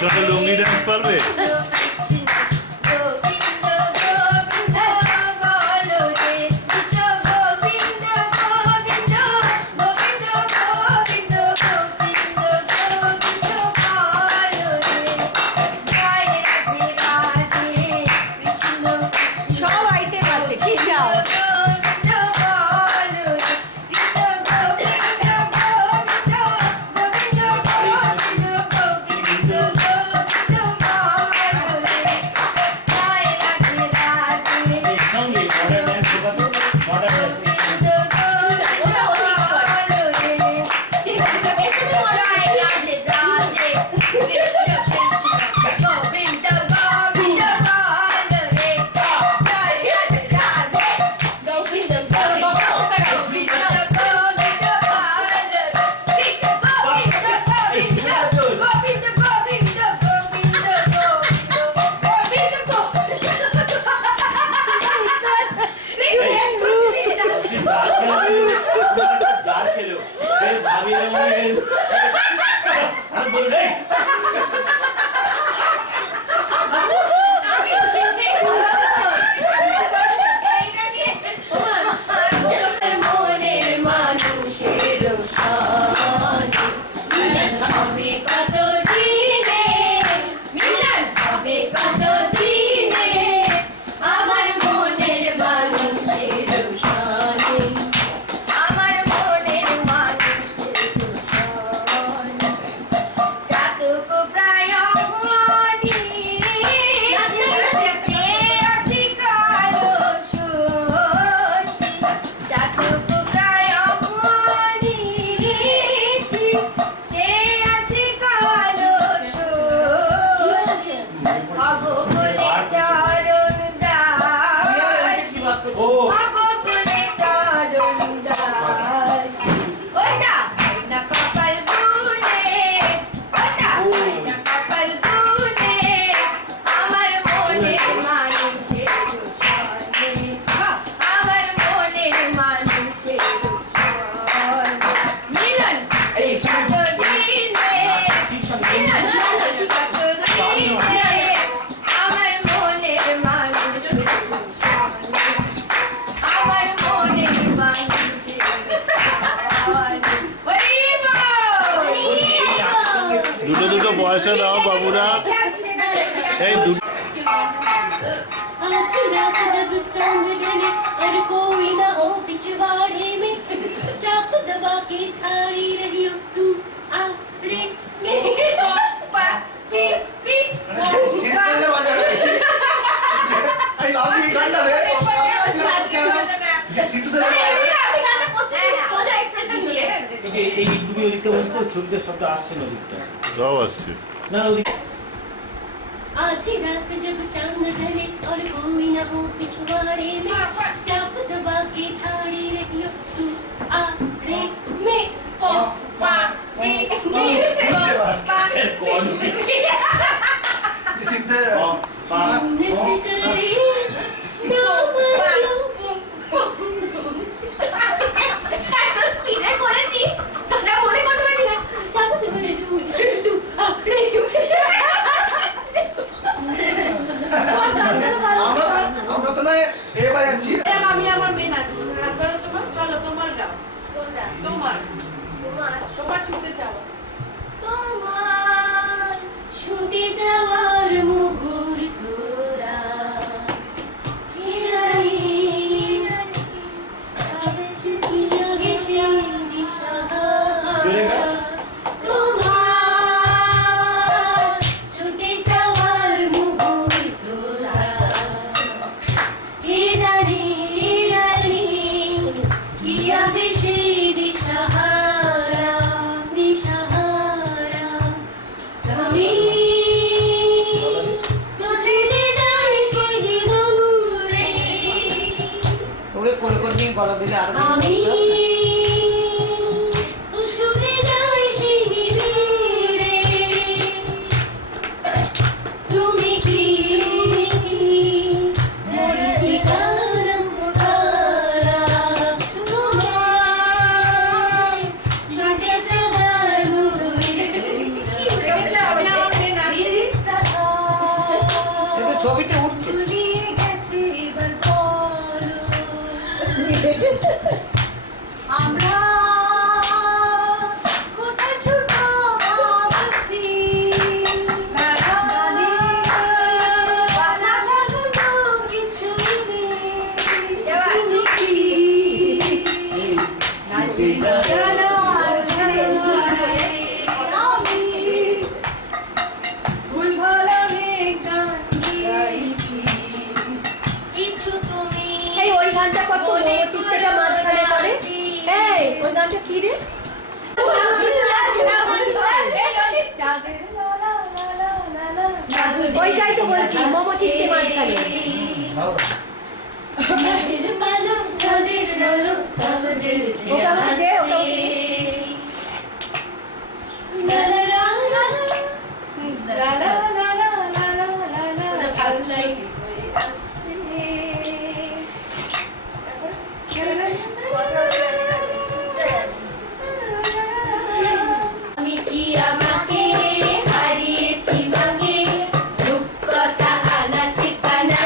সঙ্গে লুঙ্গি ডান্স পারবে? দুটো পয়সা দাও বাবুরা। এই দুটো जब चांद डले और कोई ना हो पिछवाड़े में चाप दबा के थारी रही हो तू आड़े में তুমি ওদিকটা বসতো, ছবিটার শব্দ আসছে না, ওদিকটা সব আসছে না ওদিক। आधी रात जब चांद ढले और कोई ना हो पिछवाड़े में चाप दबा के थारी रही हो तू आड़े में ছুটে যাওয়ার মুহুর তোরা ছুটে যাওয়ার মুহুর তোরা কিয়া বেশি দিশাহারা দিশাহারা কবি তুঝে যাই সেই জীবনে ওরে কোন কোন নিয়ে গলা দিলে আর আমি শুনে যাই সেই নিবিড়ে তুমি কি মরিচিকারম তারা তোমায় ছুটে যাওয়ার মুহুরে কিছু তুমি এই ওই গানটা কত চিত্রটা মাঝখানে করে এই ওই গানটা কি রে ওইটাই তো বলছি মোমো চিত্তে মাঝখানে আমি কি আমাকে হারিয়েছি ভাঙে রূপকথা আনা ঠিকানা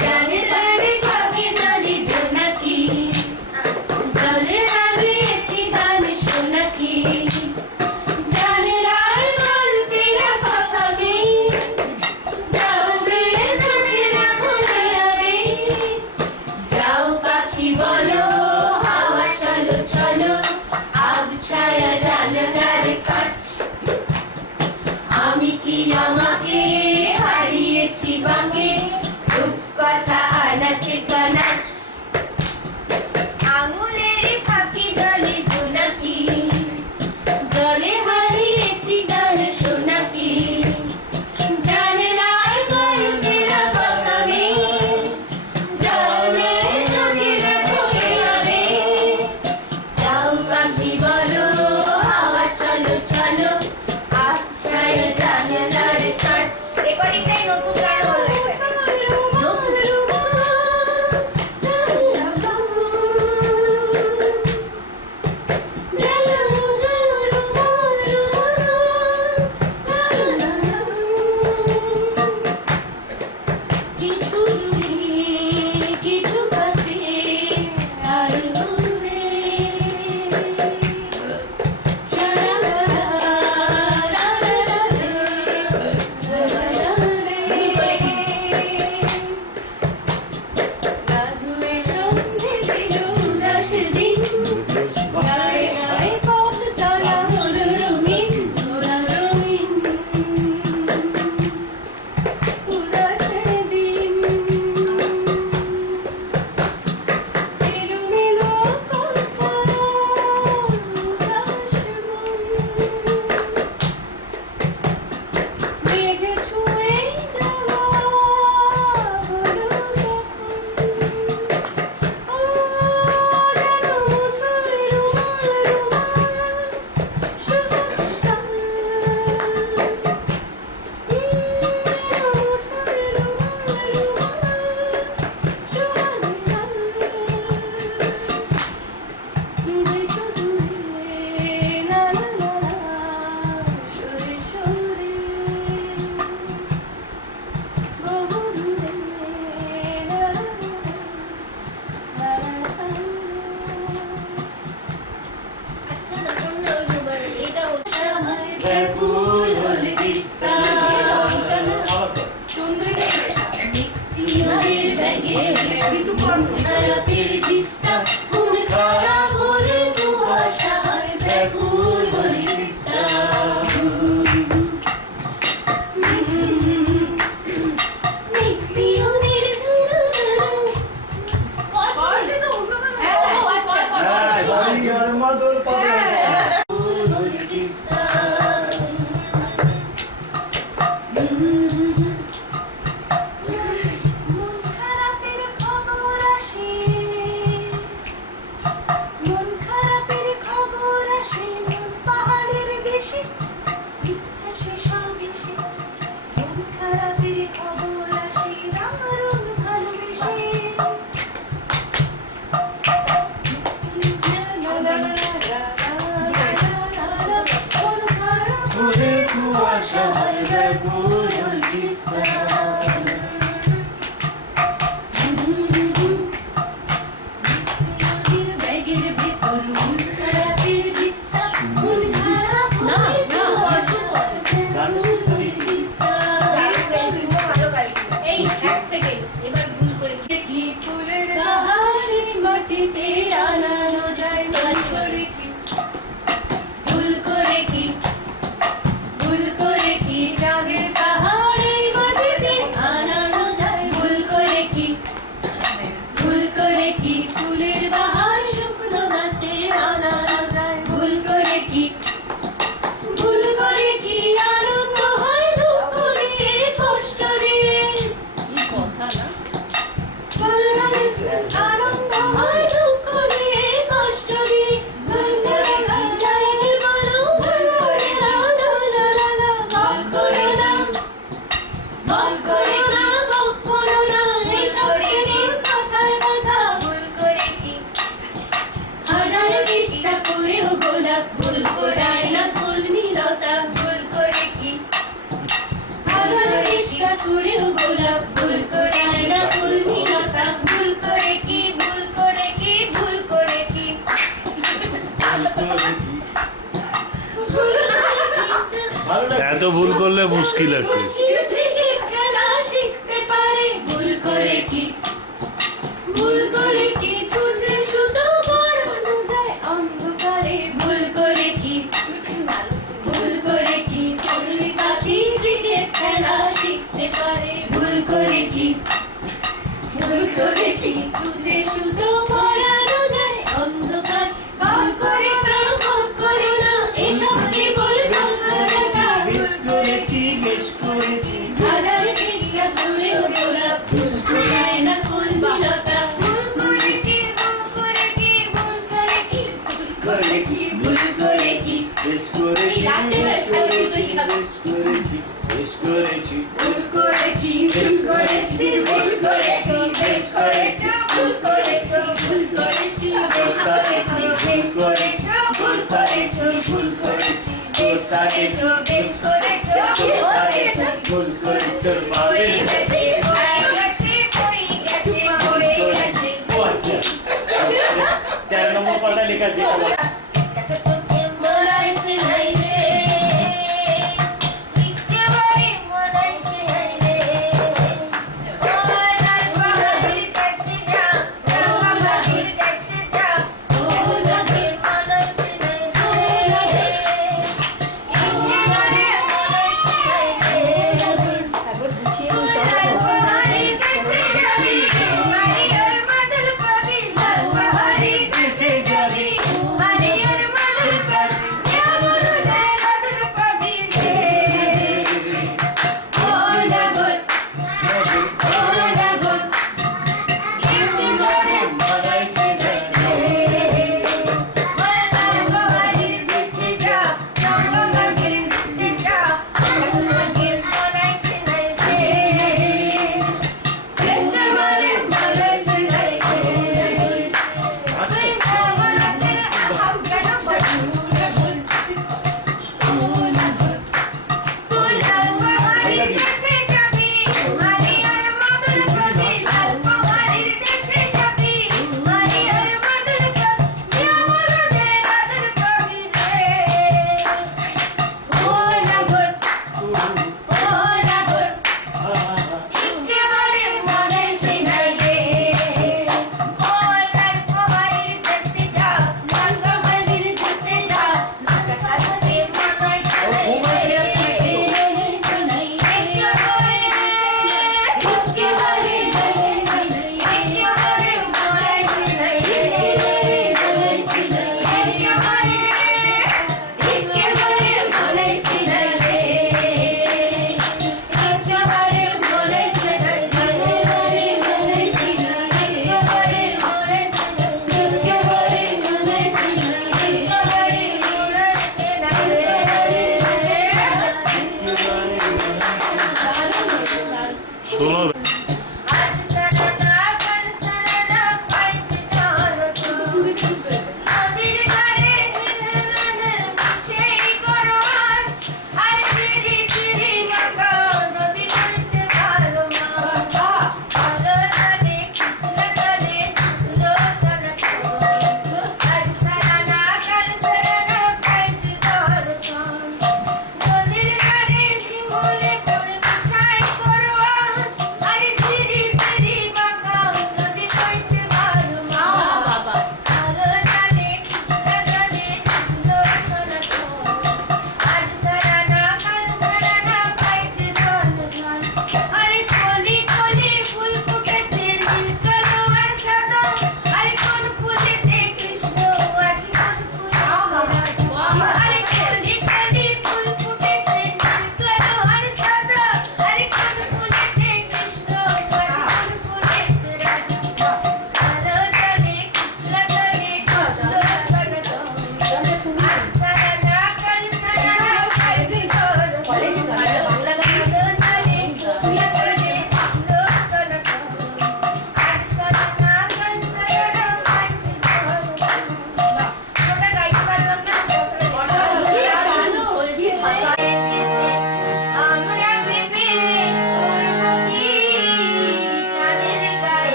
জানে রে ভাগে জালি জোনাকি জলে হারিয়েছি গান শোনাকি জানে রায় গল্পেরা কথা নেই যাও মেরে চোখেরা খুলে আরে যাও পাখি বলো হাওয়া চলো চলো আব ছায়া জানালার কাছ আমি কি আমাকে হারিয়েছি বাঙে রূপকথা আনাচে কানাচ আঙুলের ফাঁকি জলে জোনাকি জলে হারিয়েছি গান শোনাকি জানে রায় গল্পেরা কথা নেই যাও মেরে চোখেরা খুলে আরে যাও পাখি বলো হাওয়া চলো চলো আচ্ছা জানালার কাছ রেকর্ডিংটাই নতুন গান হলো কিছু দূরে কিছু কাছে আর দূরে এবার ভুল করে কি ফুলের বাহারি মাটিতে আনা করেও গোলাপ ভুল করায় না কলমিলতা ভুল করে কি আধার চেষ্টা করেও গোলাপ ভুল করায় না কলমিলতা ভুল করে কি ভুল করে কি ভুল করে কি এত ভুল করলে মুশকিল আছে। খেলা শিখতে পারে ভুল করে কি ভুল করে কি ছুটে শুধু পড়ানো যায় অন্ধকারে ভুল করে কি ভুল করে কি চড়ুই পাখি ক্রিকেট খেলা শিখতে পারে ভুল করে কি ভুল করে কি ছুটে শুধু পড়ানো যায় অন্ধকার ভুল করে কেউ ভুল করে না এসব কেবল হাজার চেষ্টা করেও গোলাপ ভুল করায় না কলমিলতা ভুল করেছি ভুল করে কি ভুল করে কি ভুল করে কি ভুল করে কি ভুল করেছি ভুল করেছি ভুল করেছি ভুল করেছি বেশ করেছি ভুল করেছি ভুল করেছি বেশ করেছি বেশ করেছি ভুল করেছি ভুল করেছি বেশ করেছি বেশ করেছি ভুল করেছি চার নম্বর পাতা লেখা আছে Hare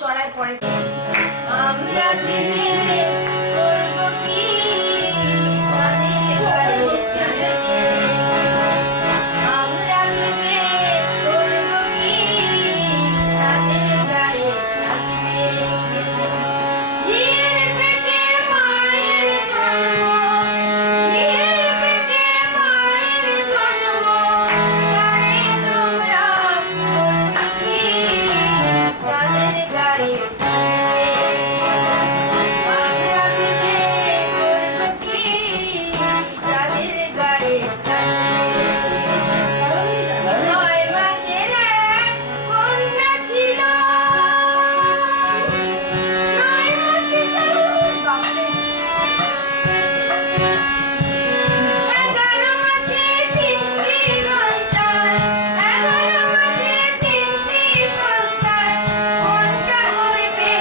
চড়াই পড়ে আমরা প্রেমে করব কি চাঁদের গায়ে চাঁদে আমরা প্রেমে করব কি চাঁদের গায়ে চাঁদে ঝিয়ের পেটে মায়ের জন্ম ঝিয়ের পেটে মায়ের জন্ম তারে তোমরা করবে কি চাঁদের গায়ে চাঁদে আমরা প্রেমে করব কি চাঁদের গায়ে চাঁদে 9 মাসের এক কন্যা ছিল 9 মাসের বাপরে 11 মাসে 3টি সন্তান 11 মাসে 3টি সন্তান কোনটা করবে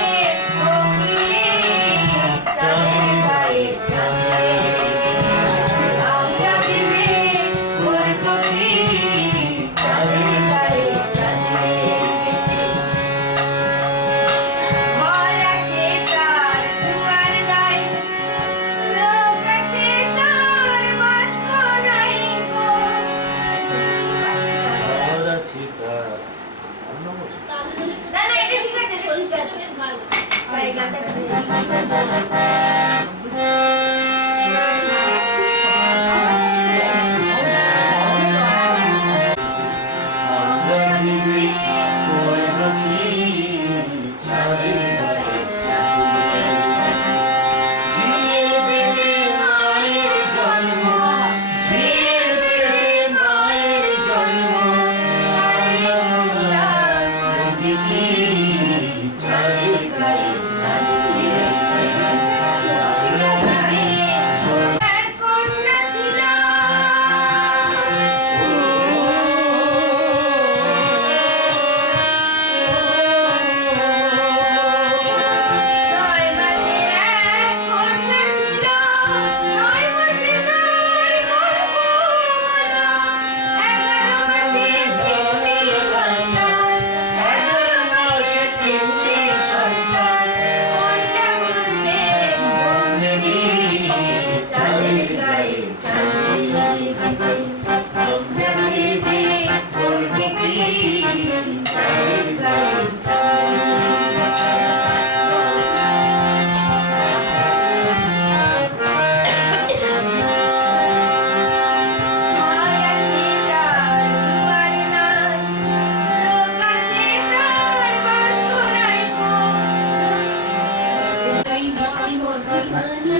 ভক্তি চাঁদের গায়ে চাঁদে আমরা প্রেমে করব কি চাঁদের গায়ে চাঁদে ঘর আছে তার দুয়ার নাই লোক আছে তার বাস্প নাই গো ঘর আছে তার অন্য বছর না না এটা ঠিক আছে ঠিক আছে ভাই গানটা আমরা প্রেমে করব কি চাঁদের গায়ে ঝিয়ের পেটে মায়ের জন্ম ঝিয়ের পেটে মায়ের জন্ম আমরা করব কি চাঁদের গায়ে কন্যা ছিল নয় মাসের এক কন্যা ছিল 9 মাসে তার গর্ভ হলো 11 মাসে 3টি সন্তান 11 মাসে 3টি সন্তান কোনটা করবে ভক্তি চাঁদের গায়ে চাঁদে আমরা প্রেমে করব কি চাঁদের গায়ে মায়া সীতার দুয়ার নাই লোক আছে তার বাস্প নাই গো এই মিষ্টি মধুর বাণী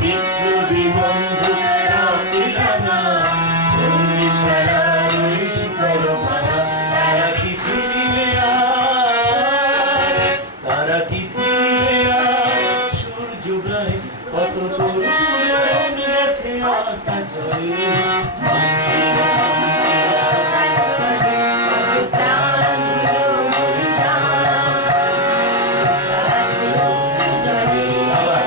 বিপ্লবী বন্ধুরা ঠিকানা সারা শিকল মালা তারা কি ফিরিবে তারা কি ফিরিবে সূর্য গায়ে কত তরুণ গেছে আশা চলে আবার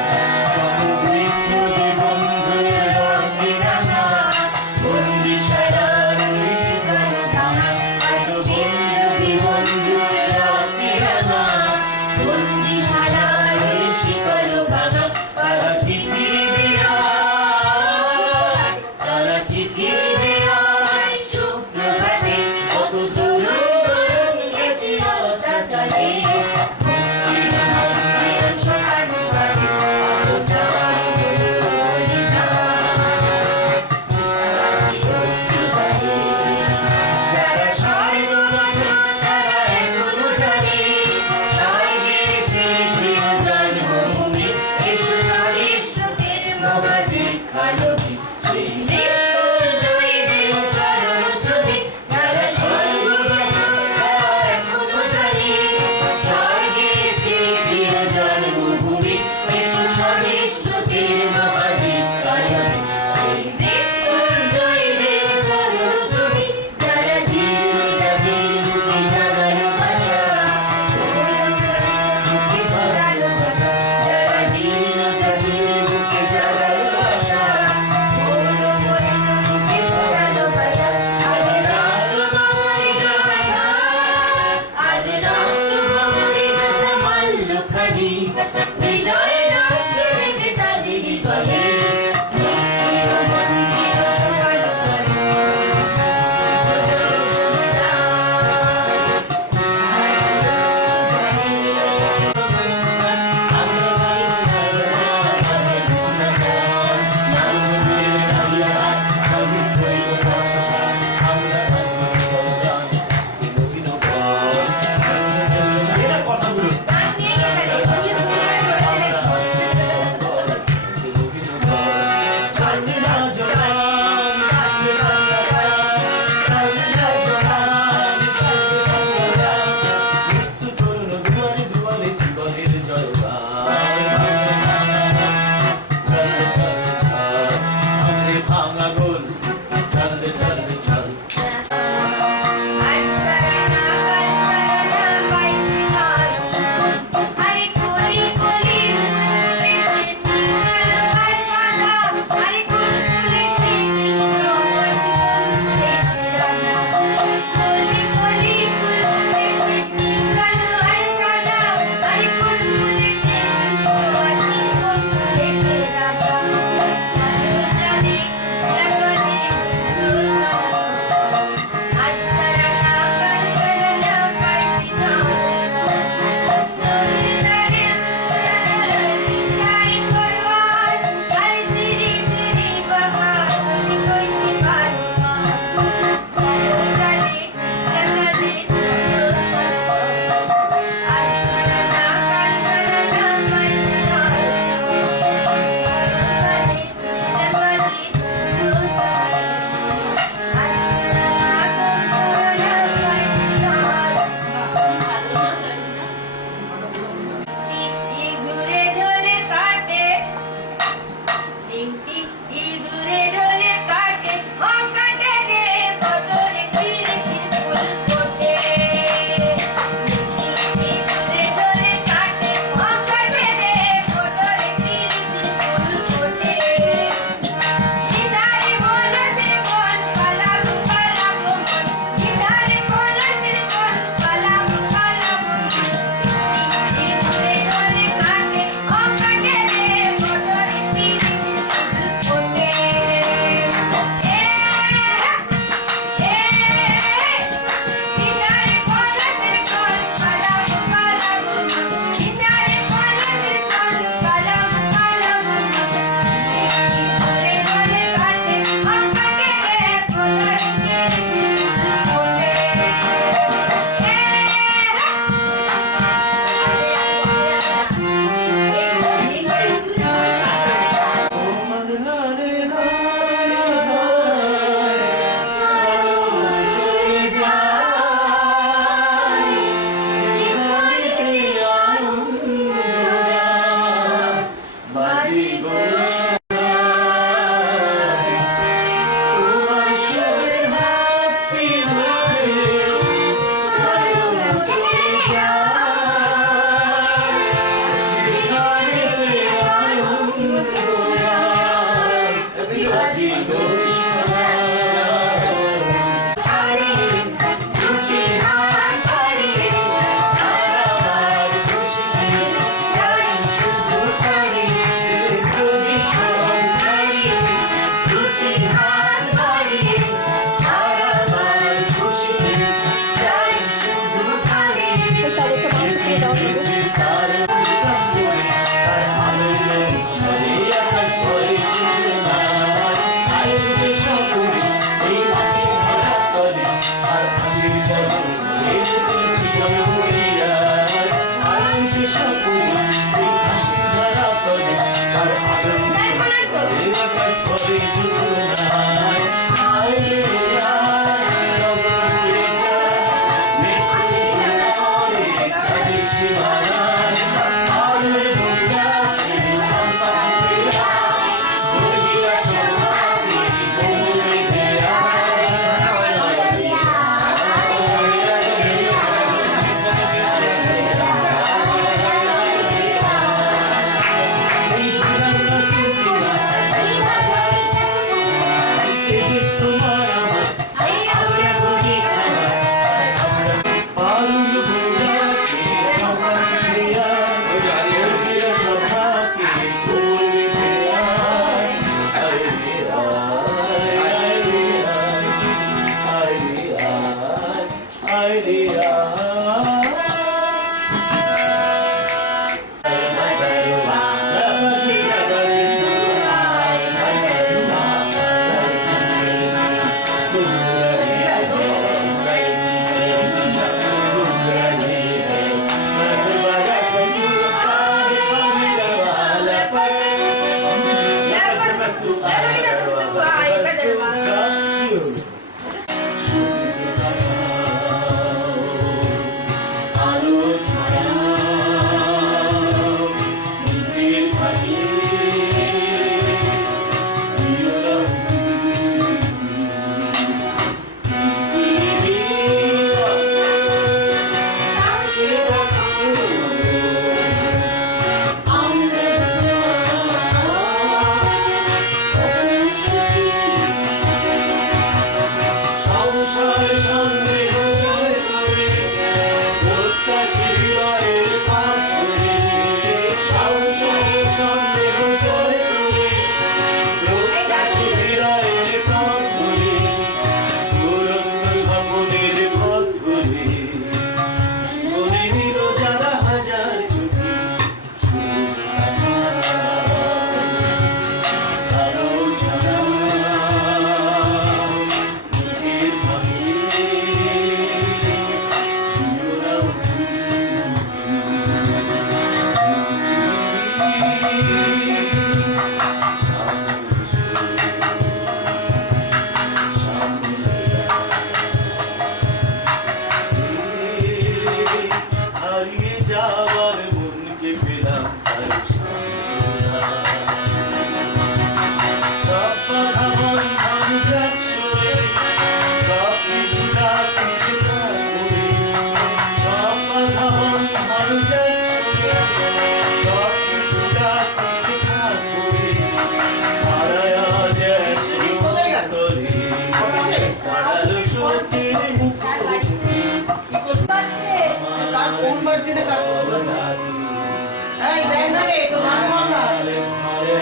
তোমার ঘরে ঘরে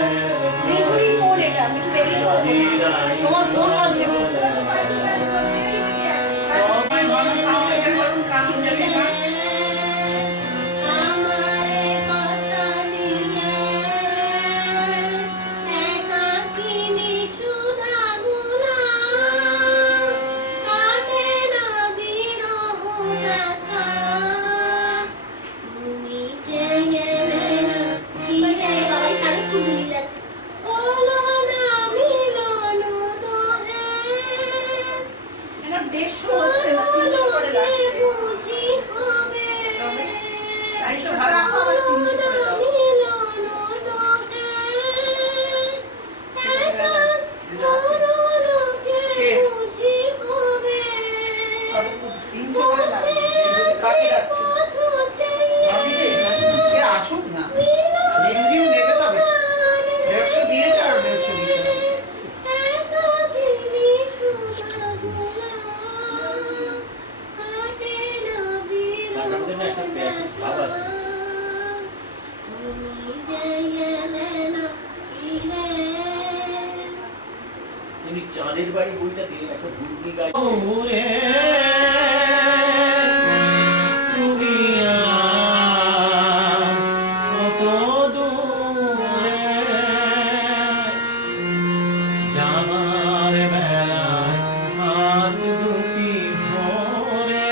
মিঠুরি ফোন এটা, মিঠু বেরিয়ে বলো। তোমার ফোন বাজছে। আমারে কথা দিলে একাকিনী সুধা গুনা কাটে না বিরহ ব্যথা তুমি যে গেলে না ফিরে বলো না মিলন দোহে এনার 150 হচ্ছে না, 300 করে লাগছে। বুঝি হবে তাই তো ভাবছি আবার 300 করে দাও। তবে 300 করে লাগছে, কাকে রাখছি? সে আসুক না, রিমঝিম নেবে তবে। 150 দিয়েছে আর 150 দিয়েছে। তুমি চাঁদের বাড়ি বইটা দিয়ে একটা ঘুরনি গাই ওরে তুমি কত দূরে জামার বেলা হাত দুটি ধরে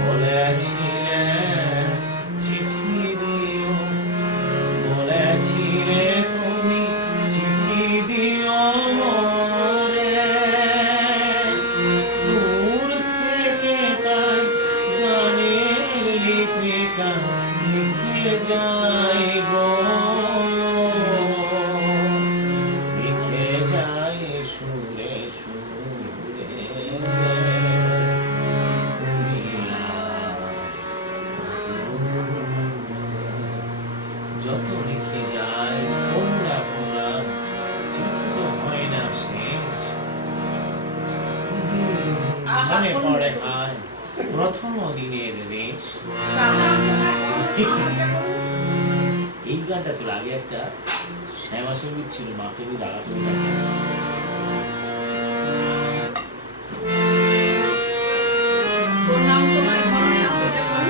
বলেছিলে চিঠি দিও বলেছিলে তুমি চিঠি দিও মোরে দূর থেকে তাই জানে লিখে যাই গো লিখে যাই সুরে সুরে তুমি যত লিখে যায় ফোনটা খোলা যত হয় না শেষ মনে পড়ে হায় প্রথম দিনের রেশ এই গানটা তো আগে একটা শ্যামা সঙ্গীত ছিল মা তুমি দাদা তুমি তোর নাম তোমার ঘরের নাম এটা বল।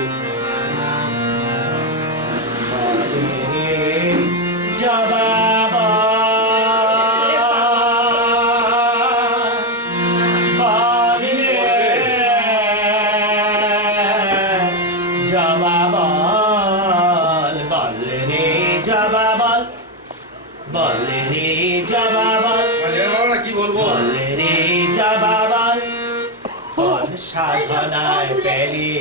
জবাবা জবাবল বল রে জবাবল বল রে জবাবল কি বলবো বল রে জবাবল কোন সাধনায় পেলি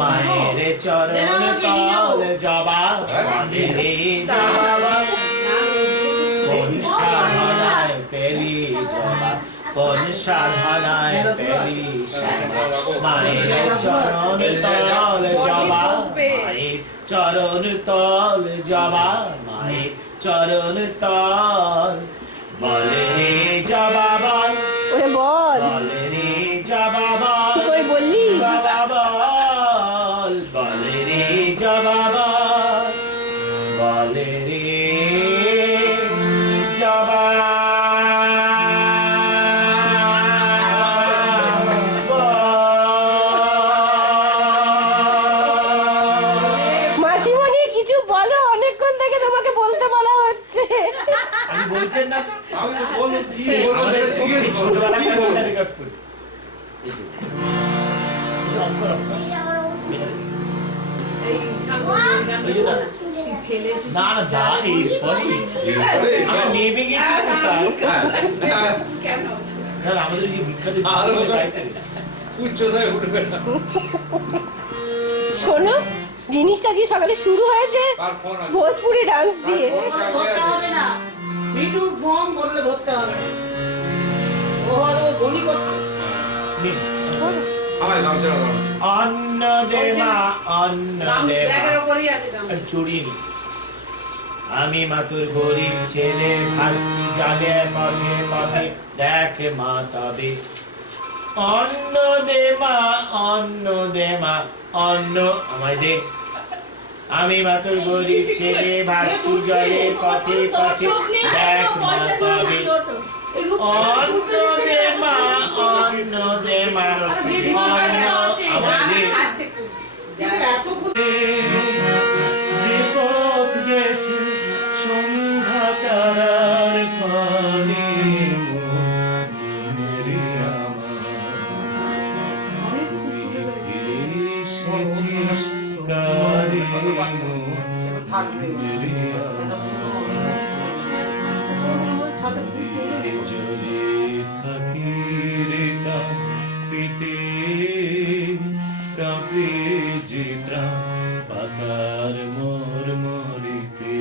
মায়ের চরণ তল জবাব বল রে জবাবল কোন সাধনায় পেলি জবাব কোন সাধনায় পেলি মায়ের চরণ তল জবা মায়ের চরণ তল জবা মায়ের চরণ তল বলে রে জবা বল ওরে বল, বলে রে জবা বল কই বললি? জবা বল বলে রে জবা বল বলে রে জবা মাসিমণি কিছু বলো, অনেকক্ষণ থেকে তোমাকে বলতে বলা হচ্ছে। আমি বলছেন না আমি তো বলবো কি বলবো সেটা জিজ্ঞেস করো। ছোটবেলা কি বলবো? রেকর্ড করি এই যে। অক্ষর অক্ষর। এই সামনে গানটা ওই যে না। ফেলে না না যা এরপরই আমি নেমে গেছি কোথায়? কেন? স্যার আমাদের যে বিখ্যাত আরো গাইতে উচ্চতায় উঠবে না। শোনো, জিনিসটা কি সকালে শুরু হয়েছে কার ফোন আছে? ভোজপুরি ডান্স দিয়ে। ধরতে হবে না, মিঠুর ফোন করলে ধরতে হবে না। ও হয়তো গলি করছে। আমার নাম ছেড়ে দাও। অন্ন দে মা অন্ন দাম দে ব্যাগের ওপরই আছে দাম। চুরি নি আমি মাতুর গরিব ছেলে ভাসছি জালে পথে পথে দেখে মা তবে অন্ন দে মা অন্ন দে মা অন্ন আমায় দে আমি মাতুর গরিব ছেলে ভাবছি জলের পথে পথে দেখ না পাবে অন্ন দে মা অন্ন দে মা অন্ন আমাদের যে পথ গেছে সন্ধ্যা তারার পানে মনেরে আমার তুই ফিরে এসেছিস কারে মনেরে আমার জলে থাকি রে কাঁপিতে কাঁপে যে প্রাণ পাতার মরমরিতে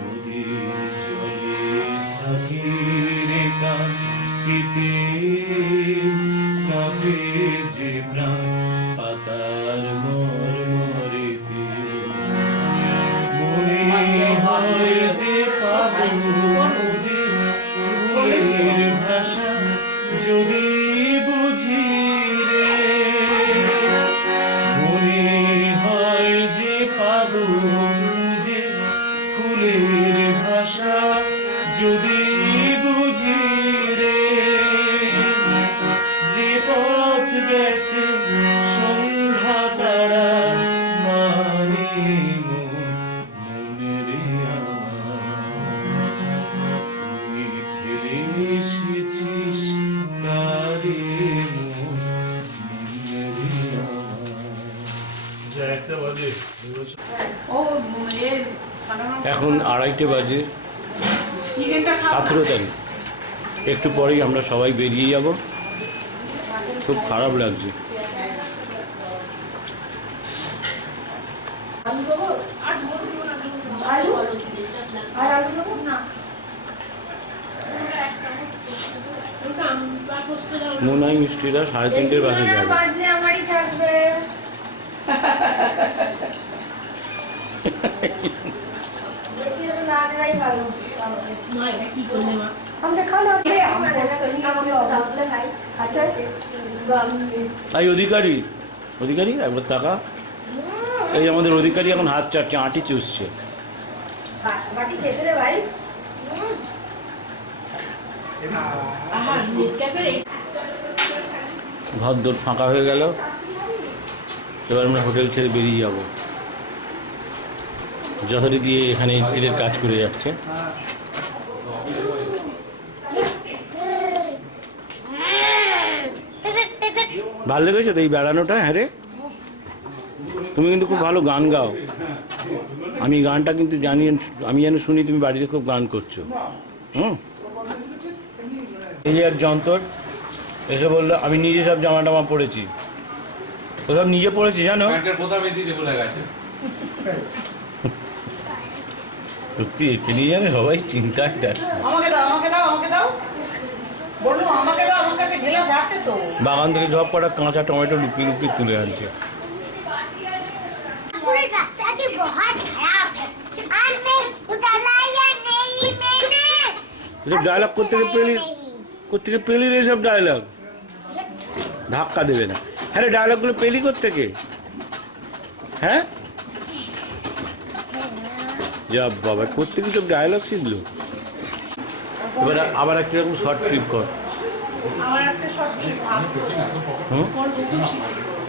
নদীর জলে থাকি রে কাঁপিতে কাঁপে যে প্রাণ পাতার মরমরিতে মনে হয় যে পাবো যে ফুলের ভাষা যদি বুঝি রে মনে হয় যে পাবো যে ফুলের ভাষা যদি বুঝি রে যে পথ গেছে সন্ধ্যা তারা মানে মনেরে আমার তুই ফিরে এসেছিস কারে মনেরে আমার একটা বাজে ও এ খানা এখন 2:30 বাজে চিকেনটা খাও 17 তারিখ একটু পরেই আমরা সবাই বেরিয়ে যাব খুব খারাপ লাগছে মোনাই মিষ্টিরা 3:30 বাজে যাবে আমারই থাকবে বেশি না দেওয়াই ভালো মা এটা কি করলে মা আমরা খাওয়া খাই আচ্ছা তাই অধিকারী অধিকারী একবার টাকা এই আমাদের অধিকারী এখন হাত চাটছে আঁটি চুষছে বাটি খেতে রে ভাই আহা নেটক্যাফের এই ঘর দোর ফাঁকা হয়ে গেল এবার আমরা হোটেল ছেড়ে বেরিয়ে যাব যথারীতি এখানে এদের কাজ করে যাচ্ছে ভালো লেগেছে তো এই বেড়ানোটা? হ্যাঁ রে, তুমি কিন্তু খুব ভালো গান গাও। আমি গানটা কিন্তু জানি, আমি যেন শুনি তুমি বাড়িতে খুব গান করছো। এই যে এক যন্তর এসে বললো আমি নিজে সব জামা টামা পরেছি, ওসব নিজে পড়েছি জানো। সত্যি একে নিয়ে জানে সবাই চিন্তায় দেয়। আমাকে দাও, আমাকে দাও, আমাকে দাও, বললো আমাকে দাও, আমার কাছে গ্লাস আছে তো। বাগান থেকে সব কটা কাঁচা টমেটো লুকিয়ে লুকিয়ে তুলে আনছে। এসব ডায়লগ কোথেকে পেলি রে? এসব ডায়লগ ধাক্কা দেবে না। হ্যাঁ রে, ডায়লগ গুলো পেলি কোথেকে? হ্যাঁ যা বাবা, কোথেকে সব ডায়লগ শিখলো? এবার আবার একটা রকম শর্ট ট্রিপ কর।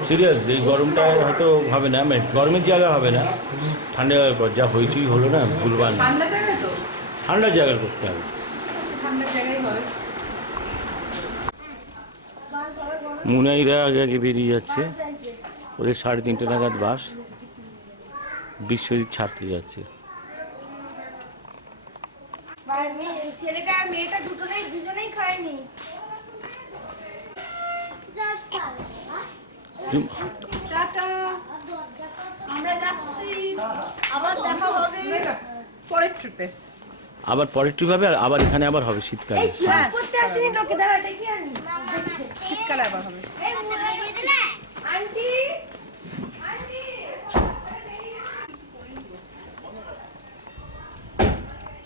সিরিয়াস, এই গরমটা হয়তো হবে না, গরমের জায়গা হবে না, ঠান্ডা জায়গার পর যা হয়েছেই হলো না, ভুলবার না। ঠান্ডা জায়গায় তো, ঠান্ডা জায়গায় করতে হবে। ঠান্ডা জায়গায় হবে। মুনাইরা আগে আগে বেরিয়ে যাচ্ছে, ওদের 3:30 নাগাদ বাস। বিশ্বজিৎ ছাড়তে যাচ্ছে। ছেলেটা আর মেয়েটা দুজনেই খায়নি। টাটা, আমরা যাচ্ছি, আবার দেখা হবে পরের ট্রিপে। আবার পরের ট্রিপ হবে, আর আবার এখানে আবার হবে শীতকালে। করতে আসিনি তোকে, দাঁড়া ডেকে আনি। শীতকালে আবার হবে। আন্টি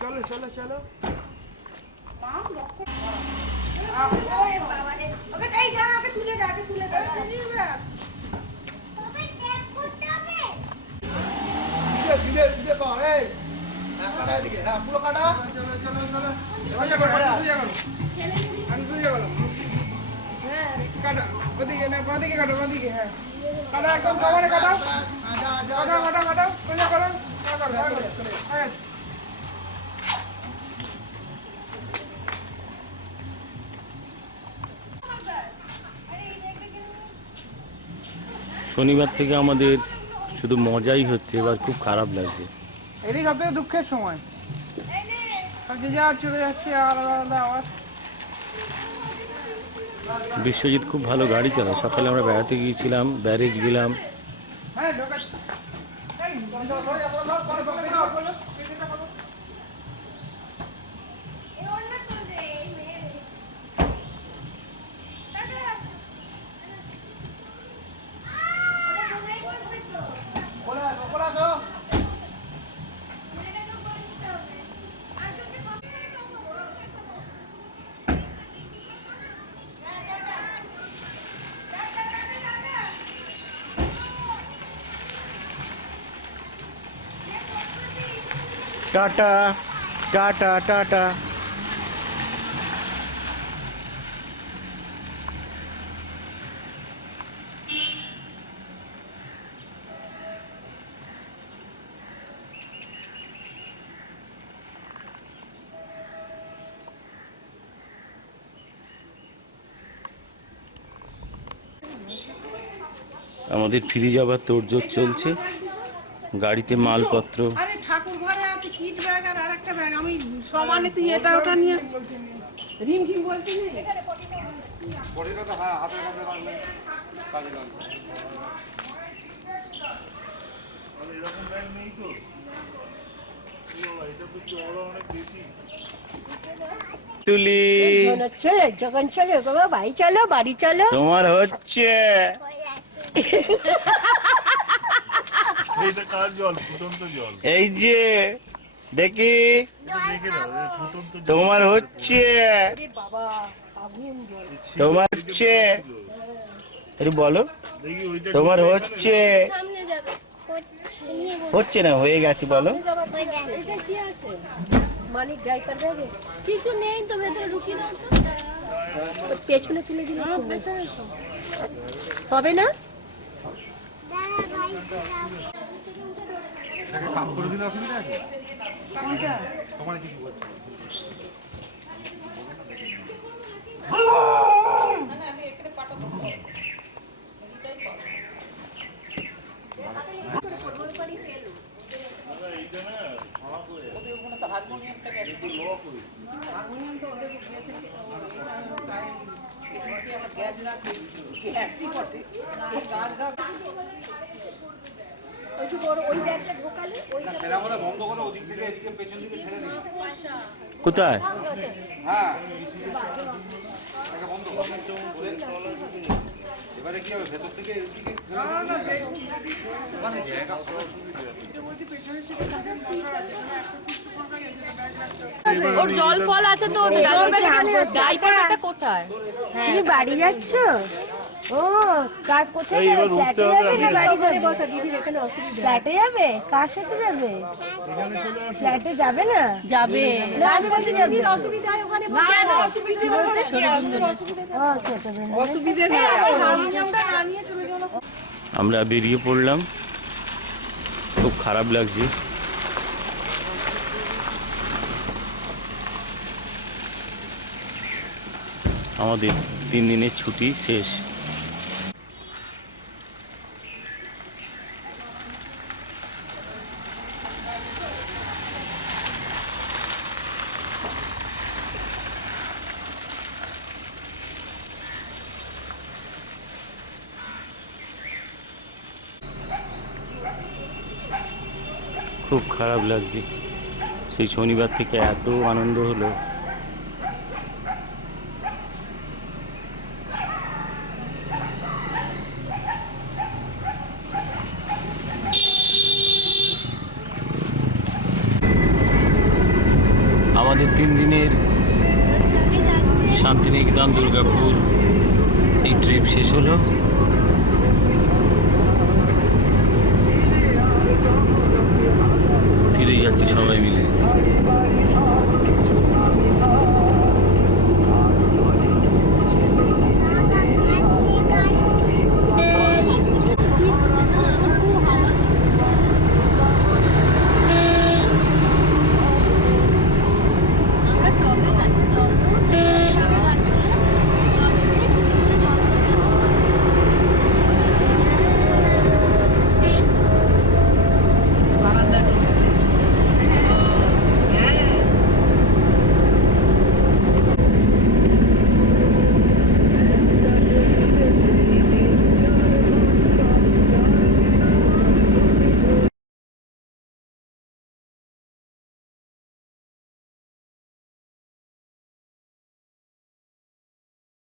চলো চলো চলো। ওকে তাই দাঁড়া, ওকে তুলে দাও, ওকে তুলে দাও। দিকে কর এই কাটা দিকে হ্যাঁ পুরো কাটা চলো চলো চলো সোজা করো সোজা করো হ্যাঁ কাটা ওদিকে না বাদিকে কাটো বাদিকে হ্যাঁ কাটা একদম কভারে কাটাও কাটাও কাটাও কাটাও সোজা করো হ্যাঁ শনিবার থেকে আমাদের শুধু মজাই হচ্ছে, এবার খুব খারাপ লাগছে। এটাই সব থেকে দুঃখের সময় যে যা চলে যাচ্ছে আলাদা আলাদা আওয়াজ। বিশ্বজিৎ খুব ভালো গাড়ি চালায়। সকালে আমরা বেড়াতে গিয়েছিলাম, ব্যারেজ গেলাম। হ্যাঁ ঢোকা এই বন্ধ করে ধর টাটা টাটা টাটা। আমাদের ফিরে যাবার তোড়জোড় চলছে। গাড়িতে মালপত্র। আরে ঠাকুর ঘরে আছে কিট ব্যাগ আর আরেকটা ব্যাগ, আমি সমানে তুই এটা ওটা নিয়ে রিমঝিম বলছি না। বডিটা তো হ্যাঁ হাতের মধ্যে রাখলে কাজে লাগবে। এরকম ব্যাগ নেই তো, এটা তো চওড়া অনেক বেশি। তুলি চলে যখন চলে বাবা ভাই চলো বাড়ি চলো। তোমার হচ্ছে এইটা কার জল? ফুটন্ত জল। এই যে দেখি দেখে নাও, এই ফুটন্ত জল। তোমার হচ্ছে, বাবা আগুন জল। তোমার হচ্ছে, একটু বলো দেখি ওইটা তোমার হচ্ছে। সামনে যাবে হচ্ছে না, হয়ে গেছে বলো। এটা কি আছে? মানিক ডাইপার দেবে কিছু নেই তো, ভেতরে ঢুকিয়ে দাও তো। পেছনে তুলে দিলে হ্যাঁ, পেছনে তো। হবে না? কাম করে দিলে অসুবিধা আছে? তোমার কিছু বলছে ওই ব্যাগটা ঢোকালে ওই সেটা বলে বন্ধ করে ওদিক থেকে এদিকে পেছন দিকে ঠেলে দিই। কোথায়? হ্যাঁ বন্ধ এবারে কি হবে? ভেতর থেকে এদিকে ওখানে জায়গা ওর জল ফল আছে তো, ডাইপারটা কোথায়? তুমি বাড়ি যাচ্ছ? ও কার কোথায় এই, এবার যাবে? উঠতে ফ্ল্যাটে হবে, যাবে না আমি বাড়ি যাবে? বসা দিদির এখানে অসুবিধা। ফ্ল্যাটে যাবে? কার সাথে যাবে? ফ্ল্যাটে যাবে না? যাবে না আমি বলতে যাবে। অসুবিধা হয় ওখানে। কেন অসুবিধা হবে? ও ছোট বোন। অসুবিধে নেই। হারমোনিয়ামটা নামিয়ে চলে গেল। আমরা বেরিয়ে পড়লাম, খুব খারাপ লাগছে। আমাদের 3 দিনের ছুটি শেষ। খুব খারাপ লাগছে। সেই শনিবার থেকে এত আনন্দ হলো। আমাদের 3 দিনের শান্তিনিকেতন দুর্গাপুর এই ট্রিপ শেষ হলো। সবাই মিলে